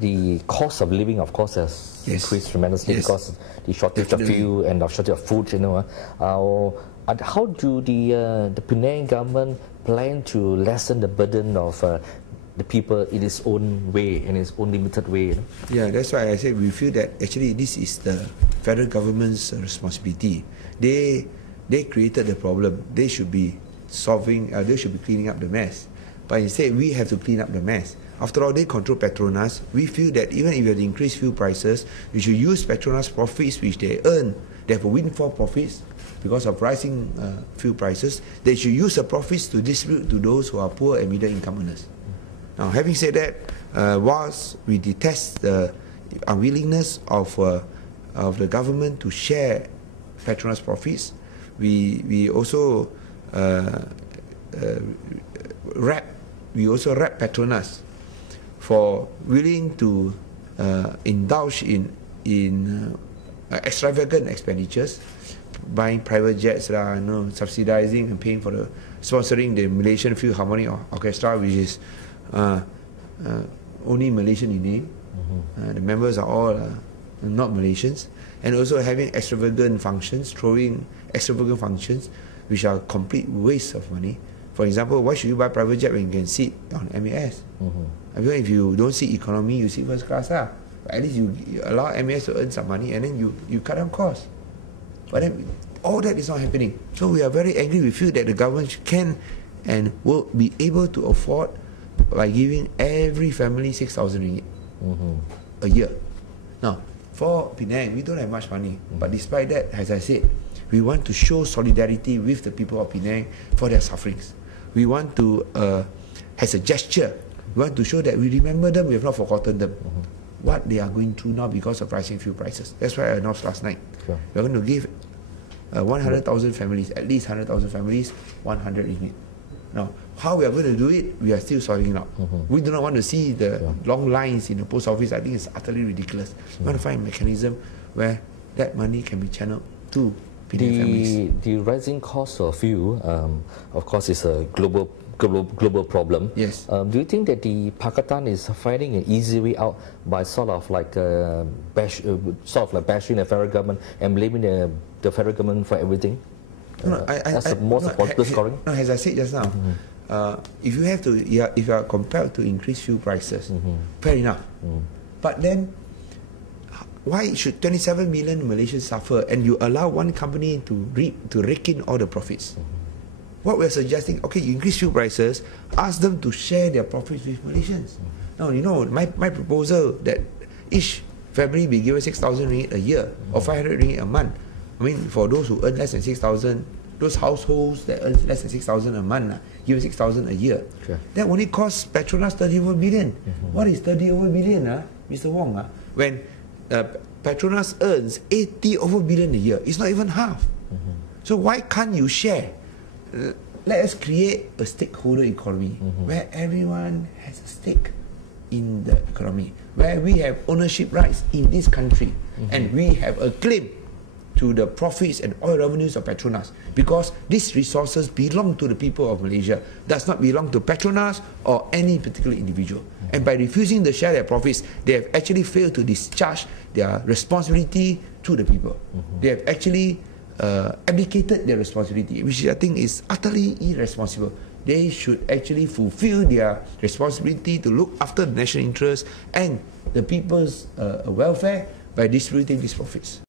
the cost of living, of course, has increased tremendously because of the shortage of fuel and the shortage of food. How do the Penang government plan to lessen the burden of the people in its own way, in its own limited way? Yeah, that's why I said we feel that actually this is the federal government's responsibility. They created the problem. They should be solving. They should be cleaning up the mess. But instead, we have to clean up the mess. After all, they control Petronas. We feel that even if you have to increase fuel prices, we should use Petronas profits which they earn. They have a windfall profits because of rising fuel prices. They should use the profits to distribute to those who are poor and middle income earners. Now, having said that, whilst we detest the unwillingness of the government to share Petronas profits, we also rap Petronas for willing to indulge in extravagant expenditures, buying private jets, subsidizing and paying for the sponsoring the Malaysian Philharmonic Orchestra, which is only Malaysian in name. The members are all not Malaysians, and also having extravagant functions, throwing extravagant functions, which are complete waste of money. For example, why should you buy private jet when you can sit on MAS? I mean, if you don't sit economy, you sit first class. But at least you allow MAS to earn some money, and then you cut down costs. But then all that is not happening. So we are very angry. We feel that the government can and will be able to afford by giving every family 6,000 ringgit a year. Now, for Penang, we don't have much money. But despite that, as I said, we want to show solidarity with the people of Penang for their sufferings. We want to, as a gesture, we want to show that we remember them, we have not forgotten them. What they are going through now because of rising fuel prices. That's why I announced last night. We're going to give 100,000 families, at least 100,000 families, 100 ringgit. Now, how we are going to do it, we are still sorting it out. We do not want to see the long lines in the post office. I think it's utterly ridiculous. We want to find a mechanism where that money can be channeled to Penang families. The rising cost of fuel, of course, is a global problem. Yes. Do you think that the Pakatan is finding an easy way out by sort of like bashing the federal government and blaming the federal government for everything? That's the most popular scoring. No, as I said just now, if you have to, if you are compelled to increase fuel prices, fair enough. But then, why should 27 million Malaysians suffer and you allow one company to rake in all the profits? What we are suggesting, okay, you increase fuel prices, ask them to share their profits with Malaysians. Now, you know, my proposal that each family be given 6,000 ringgit a year or 500 ringgit a month. I mean, for those who earn less than 6,000, those households that earn less than 6,000 a month, give 6,000 a year. That only costs Petronas 30 over billion. What is 30 over billion, Mr. Wong? When Petronas earns 80 over billion a year, it's not even half. So why can't you share? Let us create a stakeholder economy where everyone has a stake in the economy, where we have ownership rights in this country, and we have a claim to the profits and oil revenues of Petronas, because these resources belong to the people of Malaysia, does not belong to Petronas or any particular individual. And by refusing to share their profits, they have actually failed to discharge their responsibility to the people. They have actually abdicated their responsibility, which I think is utterly irresponsible. They should actually fulfill their responsibility to look after the national interest and the people's welfare by distributing these profits.